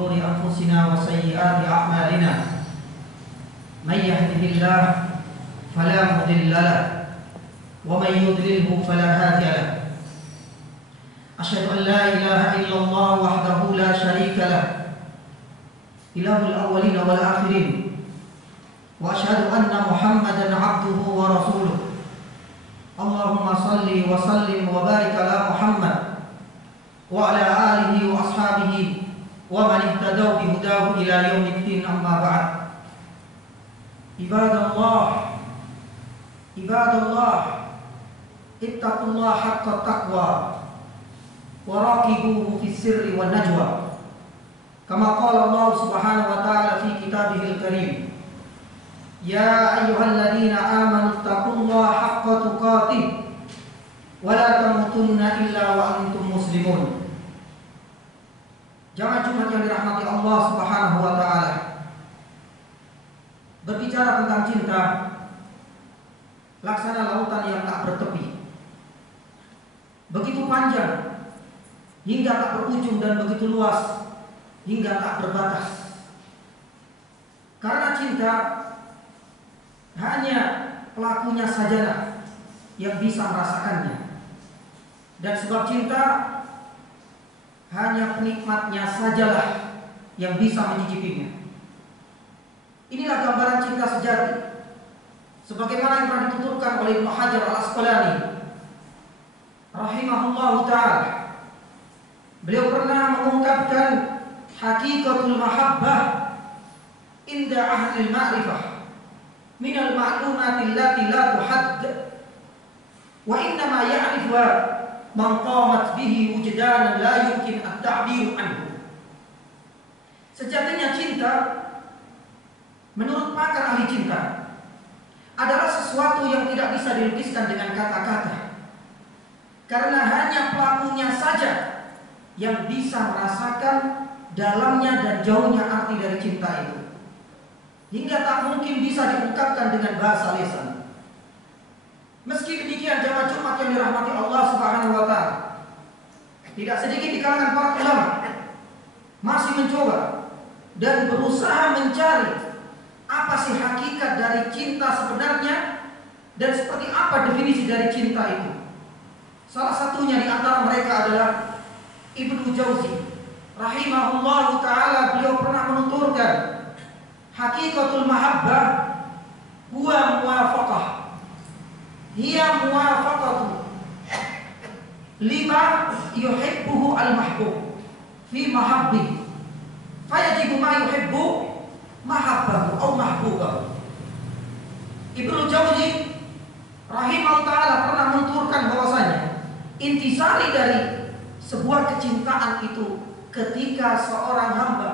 شرور أنفسنا وسيئات أعمالنا من يهده الله فلا مضل له ومن يضلله فلا هادي له أشهد أن لا إله إلا الله وحده لا شريك له إله الأولين والآخرين وأشهد أن محمدا عبده ورسوله اللهم صل وسلم وبارك على محمد وعلى آله وأصحابه ومن اهتدوا بهداه إلى يوم الدين أما بعد عباد الله اتقوا الله حق التقوى وراقبوه في السر والنجوى كما قال الله سبحانه وتعالى في كتابه الكريم يا أيها الذين آمنوا اتقوا الله حق تقاته ولا تموتن إلا وأنتم مسلمون. Jamaah Jumat yang dirahmati Allah Subhanahu wa taala. Berbicara tentang cinta, laksana lautan yang tak bertepi. Begitu panjang hingga tak berujung dan begitu luas hingga tak berbatas. Karena cinta hanya pelakunya sajalah yang bisa merasakannya. Dan sebab cinta hanya penikmatnya sajalah yang bisa mencicipinya. Inilah gambaran cinta sejati sebagaimana yang pernah dituturkan oleh Ibnu Hajar Al-Asqalani rahimahullahu ta'ala. Beliau pernah mengungkapkan hakikatul mahabbah inda ahli al-ma'rifah min al-ma'lumati allati la tuhadd wa innama ya'rifuha man qamat bihi wujdanan la yumkin at-ta'bir anhu. Sejatinya cinta menurut pakar ahli cinta adalah sesuatu yang tidak bisa dilukiskan dengan kata-kata, karena hanya pelakunya saja yang bisa merasakan dalamnya dan jauhnya arti dari cinta itu, hingga tak mungkin bisa diungkapkan dengan bahasa lisan. Meski demikian, jamaah Jumat yang dirahmati Allah Subhanahu wa taala, tidak sedikit di kalangan para ulama masih mencoba dan berusaha mencari apa sih hakikat dari cinta sebenarnya dan seperti apa definisi dari cinta itu. Salah satunya di antara mereka adalah Ibnu Jauzi rahimahullahu ta'ala. Beliau pernah menuturkan hakikatul mahabbah huwa muwafaqah, hiya muwafaqatu lima yuhibbuhu al-mahbub fi mahabbi fayajibu ma yuhibbu mahabbahu atau mahbubahu. Ibnu Jauzi rahimahullahu ta'ala pernah menuturkan bahwasanya intisari dari sebuah kecintaan itu ketika seorang hamba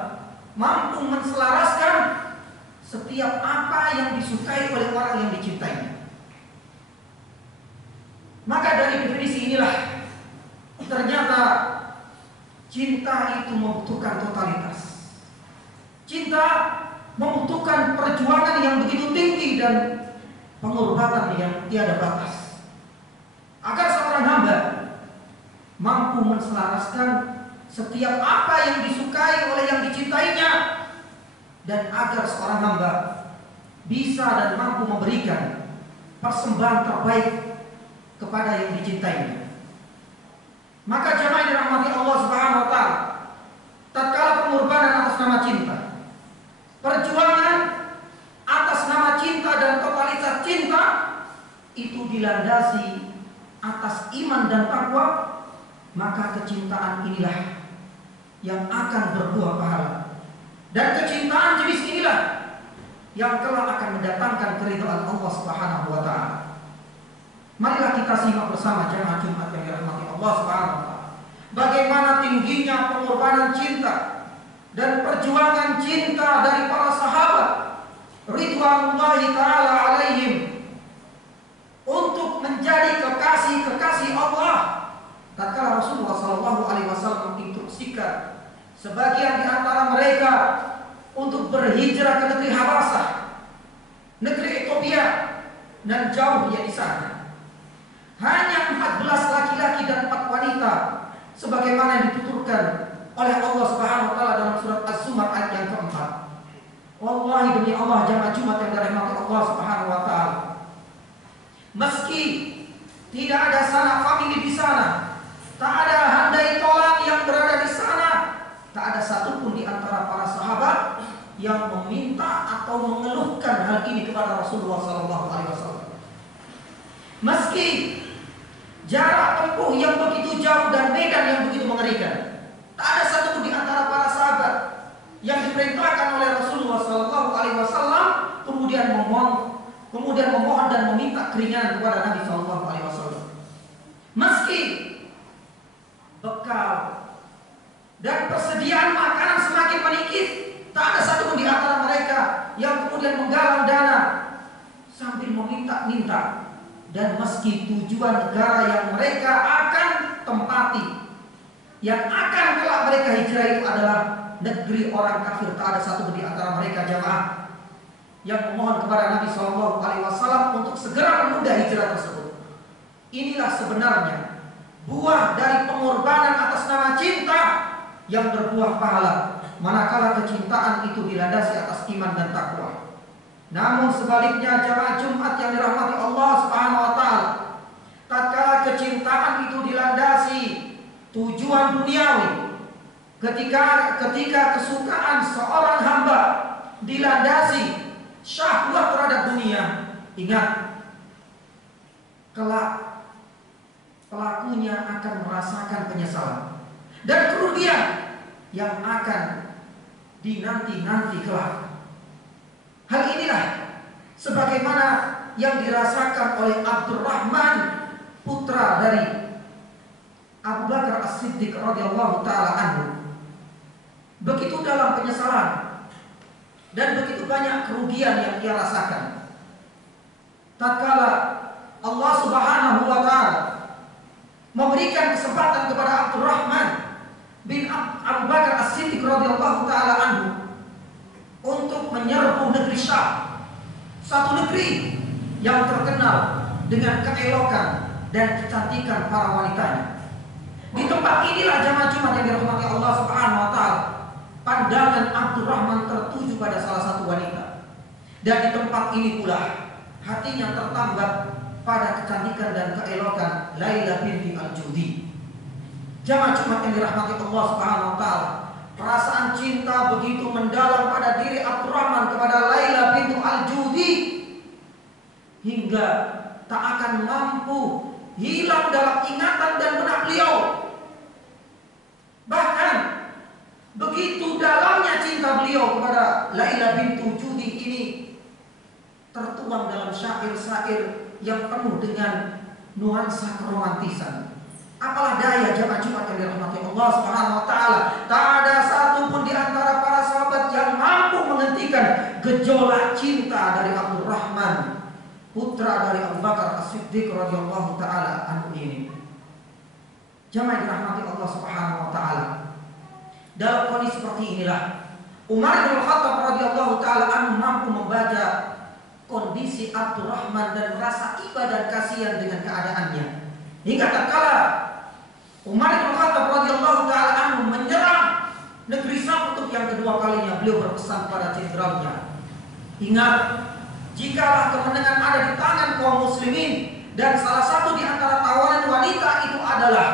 mampu menselaraskan setiap apa yang disukai oleh orang yang dicintainya. Maka dari definisi inilah ternyata cinta itu membutuhkan totalitas. Cinta membutuhkan perjuangan yang begitu tinggi dan pengorbanan yang tiada batas agar seorang hamba mampu menselaraskan setiap apa yang disukai oleh yang dicintainya, dan agar seorang hamba bisa dan mampu memberikan persembahan terbaik kepada yang dicintainya. Maka jamaah yang dirahmati Allah Subhanahu wa taala, tatkala pengorbanan atas nama cinta, perjuangan atas nama cinta dan totalitas cinta itu dilandasi atas iman dan takwa, maka kecintaan inilah yang akan berbuah pahala. Dan kecintaan jenis inilah yang kelak akan mendatangkan keridhaan Allah Subhanahu wa taala. Marilah kita simak bersama jamaah Jumat yang dirahmati Allah Subhanahu wa taala, bagaimana tingginya pengorbanan cinta dan perjuangan cinta dari para sahabat ridwanullahi taala alaihim untuk menjadi kekasih-kekasih Allah. Tatkala Rasulullah sallallahu alaihi wasallam menginstruksikan sebagian di antara mereka untuk berhijrah ke negeri Habasah, negeri Ethiopia, dan jauh dia di sana. Hanya 14 laki-laki dan 4 wanita sebagaimana yang dituturkan oleh Allah Subhanahu wa taala dalam surat Az hadirin Allah jamaah Jumat yang dirahmati Allah Subhanahu wa taala. Meski tidak ada sanak famili di sana, tak ada handai tolak yang berada di sana, tak ada satupun di antara para sahabat yang meminta atau mengeluhkan hal ini kepada Rasulullah SAW. Meski jarak tempuh yang begitu jauh dan medan yang begitu mengerikan, tak ada satupun di antara para sahabat yang diperintahkan oleh Rasulullah SAW kemudian memohon dan meminta keringanan kepada Nabi SAW. Meski bekal dan persediaan makanan semakin menipis, tak ada satupun di antara mereka yang kemudian menggalang dana sambil meminta-minta. Dan meski tujuan negara yang mereka akan tempati, yang akan kelak mereka hijrah itu adalah negeri orang kafir, tak ada satu di antara mereka jamaah yang memohon kepada Nabi SAW untuk segera menunda hijrah tersebut. Inilah sebenarnya buah dari pengorbanan atas nama cinta yang berbuah pahala, manakala kecintaan itu dilandasi atas iman dan takwa. Namun sebaliknya jamaah Jumat yang dirahmati Allah Subhanahu wa taala, tatkala kecintaan itu dilandasi tujuan duniawi, ketika kesukaan seorang hamba dilandasi syahwat terhadap dunia, ingat kelak pelakunya akan merasakan penyesalan dan kerugian yang akan dinanti-nanti kelak. Hal inilah sebagaimana yang dirasakan oleh Abdurrahman, putra dari Abu Bakar As-Siddiq radhiyallahu taala anhu. Begitu dalam penyesalan dan begitu banyak kerugian yang ia rasakan tatkala Allah Subhanahu wa taala memberikan kesempatan kepada Abdurrahman bin Abu Bakar As-Siddiq radhiyallahu taala anhu untuk menyerbu negeri Syam, satu negeri yang terkenal dengan keelokan dan kecantikan para wanitanya. Di tempat inilah jamaah Jumat yang dirahmati Allah Subhanahu wa taala, pandangan Abdurrahman tertuju pada salah satu wanita. Dan di tempat ini pula hatinya tertambat pada kecantikan dan keelokan Laila binti Al-Judi. Jamaah Jumat yang dirahmati Allah Subhanahu wa taala, perasaan cinta begitu mendalam pada diri Abdurrahman kepada Laila bintu Al-Judi hingga tak akan mampu hilang dalam ingatan dan benak beliau. Bahkan begitu dalamnya cinta beliau kepada Laila bintu Judi ini tertuang dalam syair-syair yang penuh dengan nuansa keromantisan. Apalah daya jamaah Jumat yang dirahmati Allah Subhanahu wa taala, tak ada satupun di antara para sahabat yang mampu menghentikan gejolak cinta dari Abdurrahman, putra dari Abu Bakar As-Siddiq radhiyallahu taala anhu ini. Jamaah yang dirahmati Allah Subhanahu wa taala, dalam kondisi seperti inilah Umar bin Khattab radhiyallahu taala anhu mampu membaca kondisi Abdurrahman dan merasa iba dan kasihan dengan keadaannya. Hingga tatkala Umar bin Khattab radhiyallahu taala anhu menyerang negeri Syam untuk yang kedua kalinya, beliau berpesan pada jenderalnya, ingat, jikalau kemenangan ada di tangan kaum muslimin dan salah satu di antara tawanan wanita itu adalah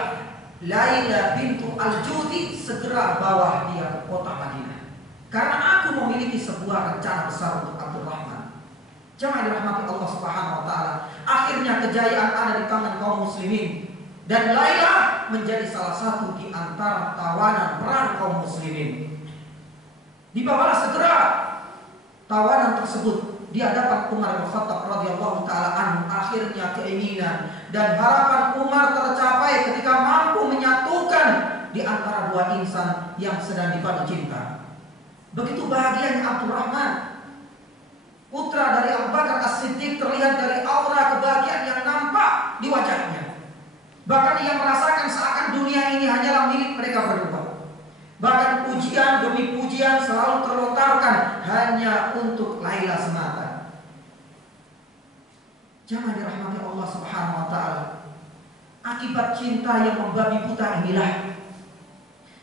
Laila bintu Al-Judi, segera bawa dia ke kota Madinah, karena aku memiliki sebuah rencana besar untuk Abdurrahman. Jamaah dirahmati Allah Subhanahu wa taala, akhirnya kejayaan ada di tangan kaum muslimin dan Laila menjadi salah satu di antara tawanan perang kaum muslimin. Dibawalah segera tawanan tersebut di hadapan Umar bin Khattab radhiyallahu taala anhu. Akhirnya keinginan dan harapan Umar tercapai ketika mampu menyatukan di antara dua insan yang sedang dipadu cinta. Begitu bahagianya Abdurrahman, putra dari Abu Bakar As-Siddiq, terlihat dari aura kebahagiaan yang nampak di wajahnya. Bahkan ia merasakan seakan dunia ini hanyalah milik mereka berdua. Bahkan pujian demi pujian selalu terlontarkan hanya untuk Laila semata. Jangan dirahmati Allah Subhanahu wa taala, akibat cinta yang membabi buta inilah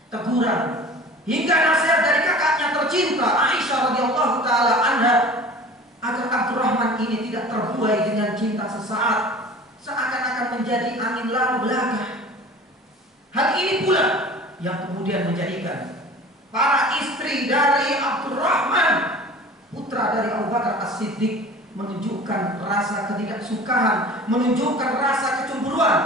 teguran hingga nasihat dari kakaknya tercinta Aisyah radhiyallahu taala anha yang terbuai dengan cinta sesaat seakan-akan menjadi angin lalu belaka. Hal ini pula yang kemudian menjadikan para istri dari Abdurrahman, putra dari Abu Bakar As-Siddiq, menunjukkan rasa ketidaksukaan, menunjukkan rasa kecemburuan.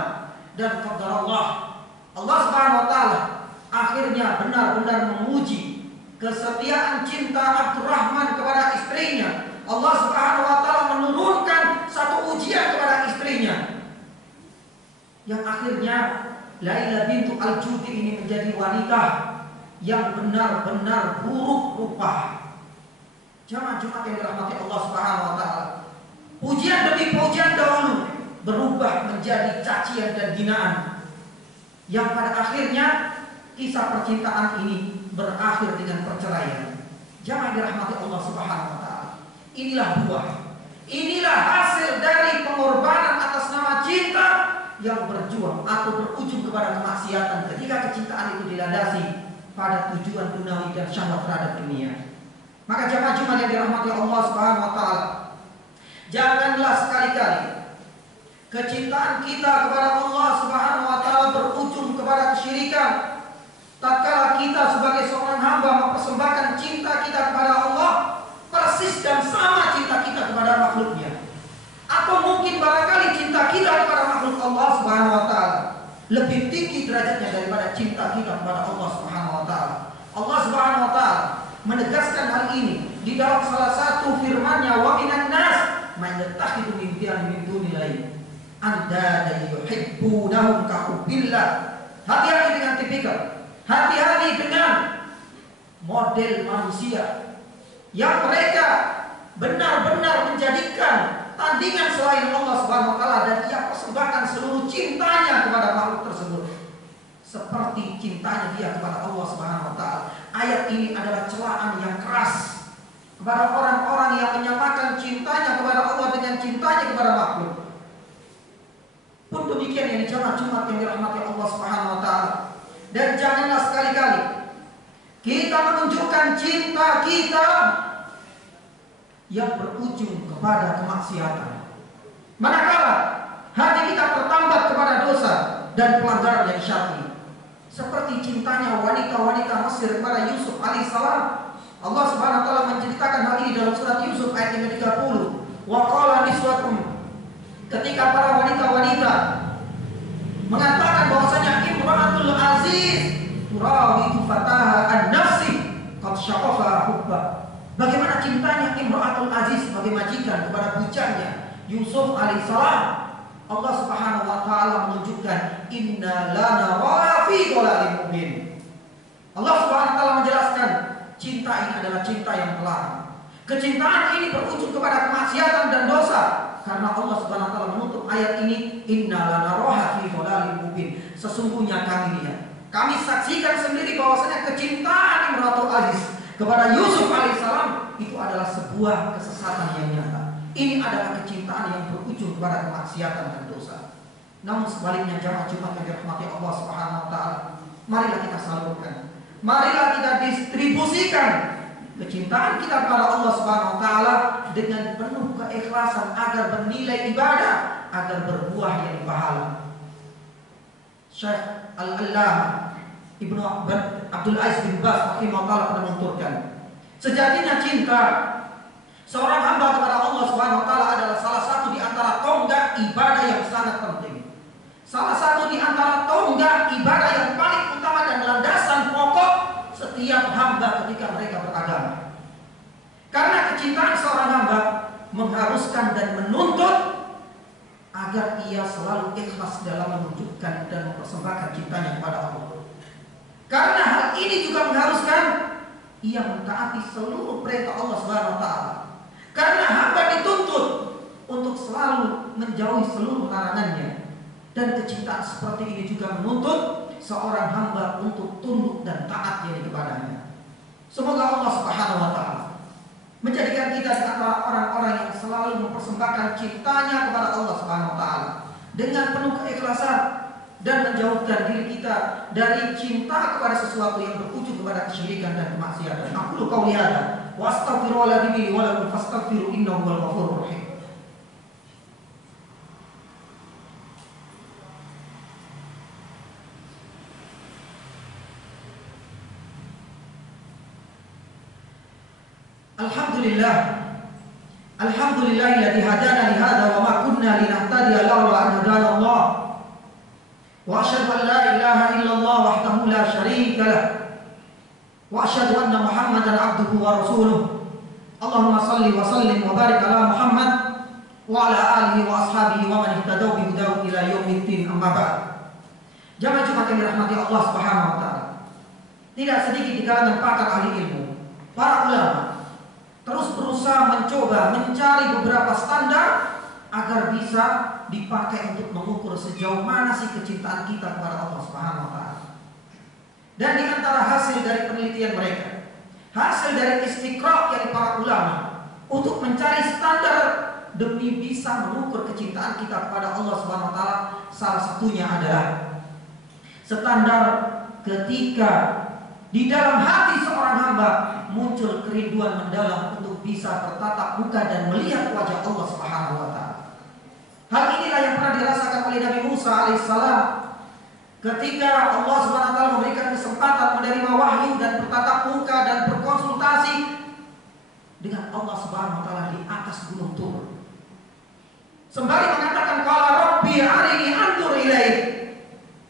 Dan qadarullah, Allah Subhanahu wa taala akhirnya benar-benar menguji kesetiaan cinta Abdurrahman kepada istrinya. Allah Subhanahu wa taala menurunkan satu ujian kepada istrinya, yang akhirnya Laila bintu Al-Judi ini menjadi wanita yang benar-benar buruk rupa. Jamaah Jumat yang dirahmati Allah Subhanahu wa taala, pujian demi pujian dahulu berubah menjadi cacian dan hinaan, yang pada akhirnya kisah percintaan ini berakhir dengan perceraian. Jamaah dirahmati Allah Subhanahu wa taala, inilah buah, inilah hasil dari pengorbanan atas nama cinta yang berjuang atau berujung kepada kemaksiatan ketika kecintaan itu dilandasi pada tujuan duniawi dan syahwat terhadap dunia. Maka jamaah Jumat yang dirahmati Allah Subhanahu wa taala, janganlah sekali-kali kecintaan kita kepada Allah Subhanahu wa taala berujung kepada kesyirikan. Tatkala kita sebagai seorang hamba mempersembahkan cinta kita kepada Allah persis dan sama cinta kita kepada makhluknya, atau mungkin barangkali cinta kita kepada makhluk Allah Subhanahu wa taala lebih tinggi derajatnya daripada cinta kita kepada Allah Subhanahu wa taala. Allah Subhanahu wa taala menegaskan hal ini di dalam salah satu firman-Nya, wa minan nas man yattakhidhu min dunillahi andada yuhibbunahum ka hubbillah. Hati-hati dengan tipikal, hati-hati dengan model manusia yang mereka benar-benar menjadikan tandingan selain Allah Subhanahu wa taala dan ia persembahkan seluruh cintanya kepada makhluk tersebut seperti cintanya dia kepada Allah Subhanahu wa taala. Ayat ini adalah celaan yang keras kepada orang-orang yang menyamakan cintanya kepada Allah dengan cintanya kepada makhluk. Pun demikian yang jamaah Jumat yang dirahmati Allah Subhanahu wa taala. Dan janganlah sekali-kali kita menunjukkan cinta kita yang berujung kepada kemaksiatan. Manakala hati kita tertambat kepada dosa dan pelanggaran yang syar'i, seperti cintanya wanita-wanita Mesir kepada Yusuf alaihissalam. Allah Subhanahu wa taala menceritakan hal ini dalam surat Yusuf ayat yang ke-30. Wa qala niswatun, ketika para wanita-wanita mengatakan bahwasanya imra'atul aziz turawidu fataha an-nafsi qad syaqafa hubba. Bagaimana cintanya imra'atul aziz sebagai majikan kepada bujannya Yusuf alaihissalam. Allah Subhanahu wa taala menunjukkan inna lana wa fi dhalalin mubin. Allah Subhanahu wa taala menjelaskan cinta ini adalah cinta yang terlarang. Kecintaan ini berujung kepada kemaksiatan dan dosa karena Allah Subhanahu wa taala menutup ayat ini inna lana wa fi dhalalin mubin. Sesungguhnya kami lihat, kami saksikan sendiri bahwasanya kecintaan imra'atul aziz kepada Yusuf alaihissalam itu adalah sebuah kesesatan yang nyata. Ini adalah kecintaan yang berujung kepada kemaksiatan dan dosa. Namun sebaliknya jamaah Jumat yang dirahmati Allah Subhanahu wa taala, marilah kita salurkan, marilah kita distribusikan kecintaan kita kepada Allah Subhanahu wa taala dengan penuh keikhlasan agar bernilai ibadah, agar berbuah yang pahala. Syekh Al-Allamah Ibnu Abdul Aziz bin Baz rahimahullah pernah menuturkan, sejatinya cinta seorang hamba kepada Allah Subhanahu wa taala adalah salah satu di antara tonggak ibadah yang sangat penting. Salah satu di antara tonggak ibadah yang paling utama dan landasan pokok setiap hamba ketika mereka beragama. Karena kecintaan seorang hamba mengharuskan dan menuntut agar ia selalu ikhlas dalam menunjukkan dan mempersembahkan cintanya kepada Allah. Karena hal ini juga mengharuskan ia mentaati seluruh perintah Allah Subhanahu wa taala. Karena hamba dituntut untuk selalu menjauhi seluruh larangannya. Dan kecintaan seperti ini juga menuntut seorang hamba untuk tunduk dan taat kepadanya. Semoga Allah Subhanahu wa taala menjadikan kita di antara orang-orang yang selalu mempersembahkan cintanya kepada Allah Subhanahu wa taala dengan penuh keikhlasan dan menjauhkan diri kita dari cinta kepada sesuatu yang berujung kepada kesyirikan dan kemaksiatan. Aku qauli hadza wa astaghfirullaha li wa lakum fastaghfiru innahu huwal ghafurur rahim. Alhamdulillah. Alhamdulillahilladzi hadana li hadza wa ma kunna linahtadiya laula an hadana Allah. Wa asyhadu an la ilaha illallah wahdahu la syarika lah. Wa asyhadu anna Muhammadan abduhu wa rasuluh. Allahumma salli wa sallim wa barik ala Muhammad wa ala alihi wa ashabihi wa man ihtadaw bi hudahu ila yaumiddin, amma ba'd. Jamaah Jumat yang dirahmati Allah Subhanahu wa taala. Tidak sedikit di kalangan pakar ahli ilmu, para ulama terus berusaha mencoba mencari beberapa standar agar bisa dipakai untuk mengukur sejauh mana sih kecintaan kita kepada Allah Subhanahu wa taala. Dan di antara hasil dari penelitian mereka, hasil dari istiqra' dari para ulama untuk mencari standar demi bisa mengukur kecintaan kita kepada Allah Subhanahu wa taala, salah satunya adalah standar ketika di dalam hati seorang hamba muncul kerinduan mendalam untuk bisa bertatap muka dan melihat wajah Allah Subhanahu wa taala. Hal inilah yang pernah dirasakan oleh Nabi Musa alaihissalam ketika Allah Subhanahu wa taala memberikan kesempatan menerima wahyu dan bertatap muka dan berkonsultasi dengan Allah Subhanahu wa taala di atas gunung Tur. Sembari mengatakan qala rabbi arini anzur ilaik.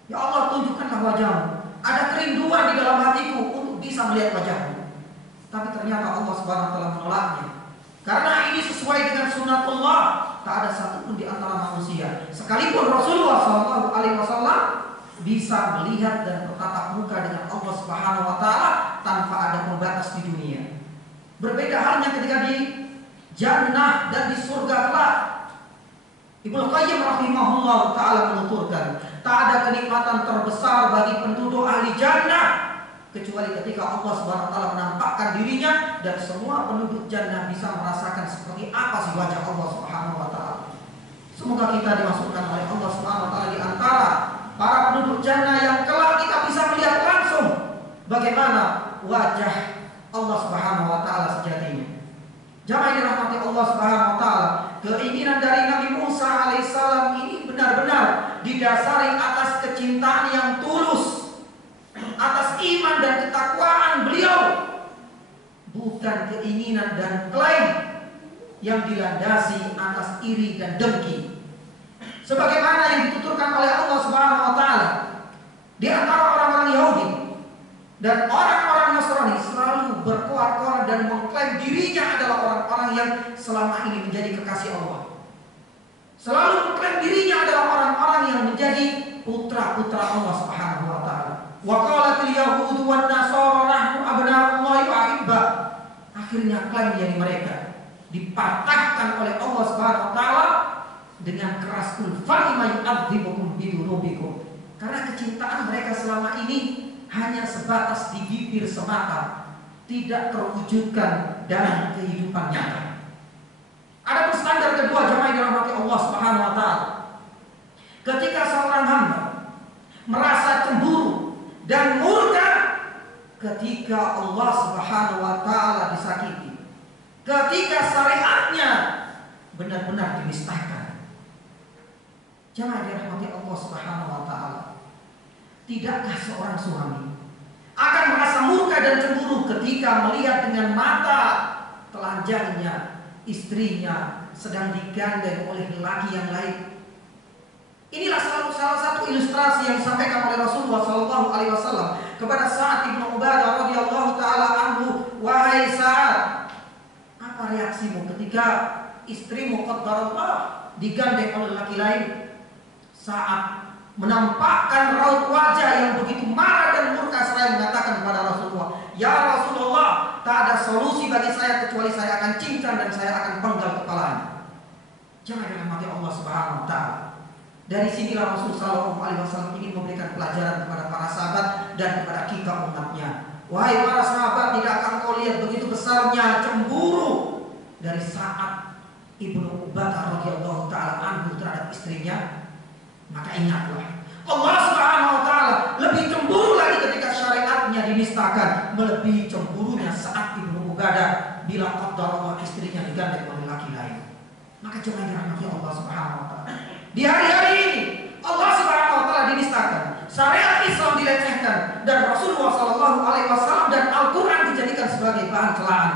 Ya Allah, tunjukkanlah wajahmu. Ada kerinduan di dalam hatiku untuk bisa melihat wajahmu. Tapi ternyata Allah Subhanahu wa taala menolaknya. Karena ini sesuai dengan sunnatullah, tak ada satupun di antara manusia, sekalipun Rasulullah SAW, bisa melihat dan bertatap muka dengan Allah Subhanahu wa taala tanpa ada pembatas di dunia. Berbeda halnya ketika di jannah dan di surga kelak. Ibnu Qayyim rahimahullah taala menuturkan, tak ada kenikmatan terbesar bagi penduduk ahli jannah kecuali ketika Allah Subhanahu wa taala menampakkan dirinya dan semua penduduk jannah bisa merasakan seperti apa sih wajah Allah Subhanahu wa taala. Semoga kita dimasukkan oleh Allah Subhanahu wa taala di antara para penduduk jannah yang kelak kita bisa melihat langsung bagaimana wajah Allah Subhanahu wa taala sejatinya. Jamaah yang dirahmati Allah Subhanahu wa taala, keinginan dari Nabi Musa alaihissalam ini benar-benar didasari atas kecintaan yang tulus, atas iman dan ketakwaan beliau, bukan keinginan dan klaim yang dilandasi atas iri dan dengki. Sebagaimana yang dituturkan oleh Allah Subhanahu wa taala di antara orang-orang Yahudi dan orang-orang Nasrani selalu berkoar-koar dan mengklaim dirinya adalah orang-orang yang selama ini menjadi kekasih Allah. Selalu mengklaim dirinya adalah orang-orang yang menjadi putra-putra Allah Subhanahu wa taala. Wa qalatil yahudu wan nasara nahnu abna'ullahi wa ahibbah. Akhirnya klaim dari mereka dipatahkan oleh Allah Subhanahu wa taala dengan keras, kul fa ma yu'adzibukum bidunubikum. Karena kecintaan mereka selama ini hanya sebatas di bibir semata, tidak terwujudkan dalam kehidupan nyata. Ada standar kedua jemaah yang dirahmati Allah Subhanahu wa taala. Ketika seorang hamba merasa cemburu dan murka ketika Allah Subhanahu wa taala disakiti, ketika syariatnya benar-benar dinistakan. Jemaah yang dirahmati Allah Subhanahu wa taala, tidakkah seorang suami akan merasa murka dan cemburu ketika melihat dengan mata telanjangnya istrinya sedang digandeng oleh lelaki yang lain? Inilah salah satu ilustrasi yang disampaikan oleh Rasulullah SAW kepada Sa'ad bin Ubadah radhiyallahu taala anhu. Wahai Sa'ad, apa reaksimu ketika istrimu qadarullah digandeng oleh lelaki lain? Sa'ad menampakkan raut wajah yang begitu marah dan murka seraya mengatakan kepada Rasulullah, ya Rasulullah, tak ada solusi bagi saya kecuali saya akan cincang dan saya akan penggal kepalanya. Jangan dirahmati Allah Subhanahu wa taala. Dari sinilah Rasulullah SAW ingin memberikan pelajaran kepada para sahabat dan kepada kita umatnya. Wahai para sahabat, tidakkah kau lihat begitu besarnya cemburu dari Sa'ad ibnu Ubadah radhiyallahu taala anhu terhadap istrinya? Maka ingatlah, Allah Subhanahu wa taala lebih cemburu lagi ketika syariatnya dinistakan, melebihi cemburunya Sa'ad ibnu Ubadah bila qadarullah istrinya digandeng oleh laki lain. Maka jangan dirahmati Allah Subhanahu wa taala. Di hari-hari ini Allah Subhanahu wa taala dinistakan, syariat Islam dilecehkan, dan Rasulullah SAW dan Al-Quran dijadikan sebagai bahan celaan.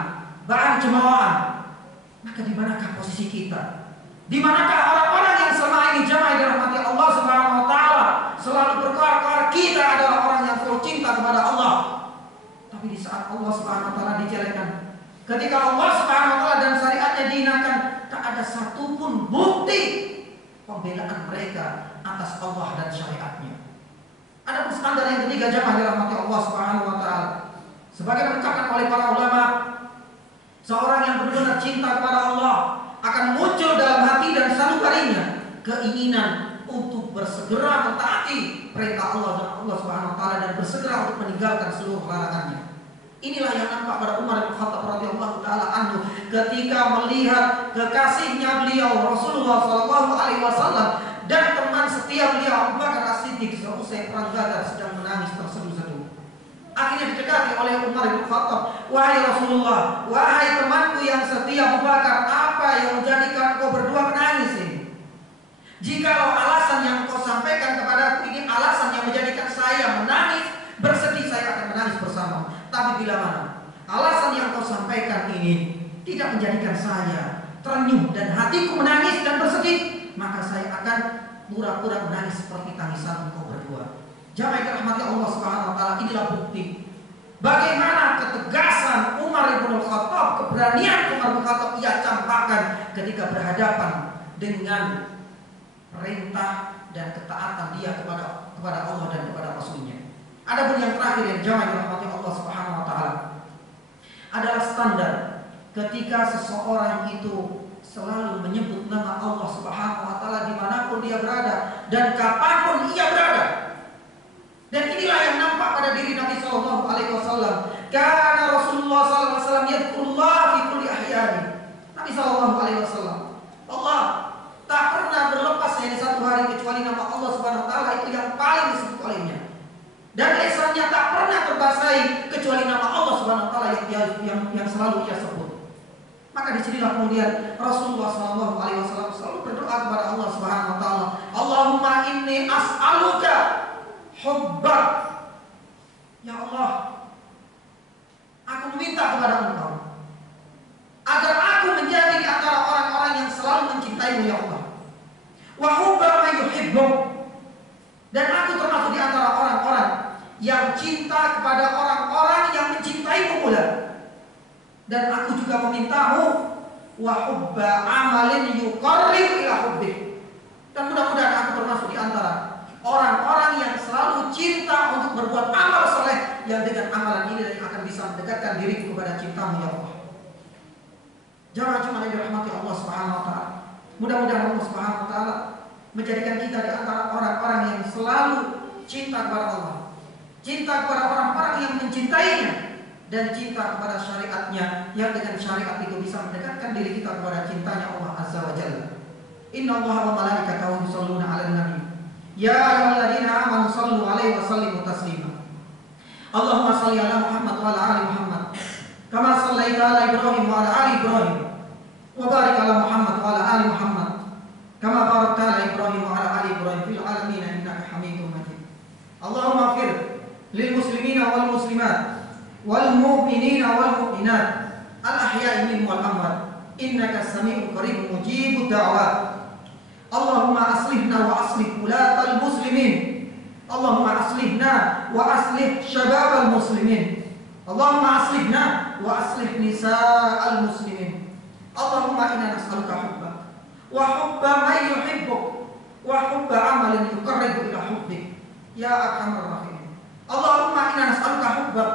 bahan cemoohan, maka di manakah posisi kita? Di manakah orang-orang yang selama ini jamaah dirahmati Allah Subhanahu wa taala selalu berkoar-koar kita adalah orang yang selalu cinta kepada Allah. Tapi di saat Allah Subhanahu wa taala dijelekan, ketika Allah Subhanahu wa taala dan syariatnya dihinakan, tak ada satupun bukti pembelaan mereka atas Allah dan syariatnya. Ada standar yang ketiga jamaah dirahmati Allah Subhanahu wa taala. Sebagai dikatakan oleh para ulama, seorang yang benar-benar cinta kepada Allah akan muncul dalam hati dan sanubarinya keinginan untuk bersegera mentaati perintah Allah dan Allah Subhanahu wa taala dan bersegera untuk meninggalkan seluruh larangannya. Inilah yang nampak pada Umar bin Khattab radhiyallahu taala anhu ketika melihat kekasihnya beliau Rasulullah sallallahu alaihi wasallam dan teman setia beliau Abu Bakar As-Siddiq seusai perang Badar sedang menangis terseduh-seduh. Akhirnya didekati oleh Umar bin Khattab, "Wahai Rasulullah, wahai temanku yang setia Abu Bakar, apa yang menjadikan kau berdua menangis ini? Jikalau alasan yang kau sampaikan kepadaku ini alasan yang menjadikan saya menangis, bersedih, saya akan menangis bersama. Tapi bila mana alasan yang kau sampaikan ini tidak menjadikan saya terenyuh dan hatiku menangis dan bersedih, maka saya akan pura-pura menangis seperti tangisan kau berdua." Jamaah yang dirahmati Allah Subhanahu wa taala, inilah bukti bagaimana ketegasan Umar bin Khattab, keberanian Umar bin Khattab ia campakkan ketika berhadapan dengan perintah dan ketaatan dia kepada Allah dan kepada Rasulnya. Adapun yang terakhir yang jamaah yang dirahmati Allah Subhanahu wa taala adalah standar ketika seseorang itu selalu menyebut nama Allah Subhanahu wa taala dimanapun dia berada dan kapanpun ia berada. Dan inilah yang nampak pada diri Nabi sallallahu alaihi wasallam. Karena Rasulullah sallallahu alaihi wasallam yadhkurullah fi kulli ahyani. Nabi sallallahu alaihi wasallam, Allah tak pernah berlepas dari satu hari kecuali nama Allah Subhanahu wa taala itu yang paling disebut olehnya. Dan lisannya tak pernah terbasahi kecuali nama Allah Subhanahu wa taala yang selalu ia sebut. Maka disinilah kemudian Rasulullah sallallahu alaihi wasallam selalu berdoa kepada Allah Subhanahu wa taala, "Allahumma inni as'aluka hubbak." Ya Allah, aku meminta kepada Engkau agar aku menjadi di antara orang-orang yang selalu mencintaimu ya Allah. Wa hubba man yuhibbuk, dan aku termasuk di antara orang-orang yang cinta kepada orang-orang yang mencintaimu pula. Dan aku juga memintamu wa hubba amalin yuqarrib ila hubbik, dan mudah-mudahan aku termasuk di antara orang-orang yang selalu cinta untuk berbuat amal soleh yang dengan amalan ini akan bisa mendekatkan diriku kepada cintamu ya Allah. Jangan cuma yang dirahmati Allah Subhanahu wa taala. Mudah-mudahan Allah Subhanahu wa taala menjadikan kita di antara orang-orang yang selalu cinta kepada Allah, cinta kepada orang-orang yang mencintainya, dan cinta kepada syariatnya yang dengan syariat itu bisa mendekatkan diri kita kepada cintanya Allah Azza wa Jalla. Inna Allaha wa malaikatahu yusholluna 'alan nabi. Ya ayyuhalladzina amanu shallu 'alaihi wa sallimu taslima. Allahumma shalli 'ala Muhammad wa 'ala ali Muhammad kama shallaita 'ala Ibrahim wa 'ala ali Ibrahim wa barik 'ala Muhammad wa 'ala ali Muhammad kama barakta 'ala Ibrahim wa 'ala ali Ibrahim fil 'alamin innaka Hamidum Majid. Allahumma ighfir lil muslimina wal muslimat wal mu'minina wal mu'minat al ahya'i minhum wal amwat innaka sami'un qaribun mujibud da'wat. Allahumma aslihna wa aslih ulatal muslimin. Allahumma aslihna wa aslih syababal muslimin. Allahumma aslihna wa aslih nisa'al muslimin. Allahumma inna nas'aluka hubbak wa hubba man yuhibbuk wa hubba amalin yuqarribu ila hubbik ya arhamar rahimin. Allahumma inna nas'aluka hubbak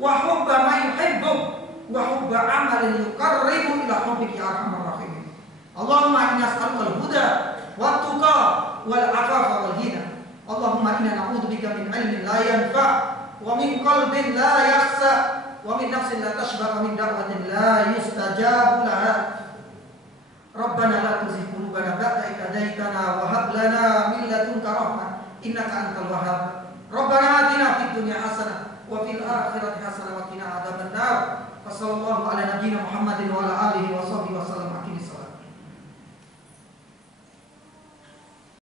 wa hubba man yuhibbuk wa hubba amalin yuqarribu ila hubbik ya arhamar rahimin. Allahumma inna nas'aluka al-huda wat tuqa wal afafa wal ghina. Allahumma inna na'udzubika min ilmin la yanfa' wa min qalbin la yakhsa wa min nafsin la tashba' wa min da'watin la yustajabu laha. Rabbana la tuzigh qulubana ba'da idh hadaytana wa hab lana min ladunka rahmah innaka antal wahhab. Rabbana atina fid dunya hasanah wa fil akhirati hasanah wa qina adzaban nar. Wassallallahu ala nabiyyina Muhammadin wa ala alihi wa sahbihi wasallam.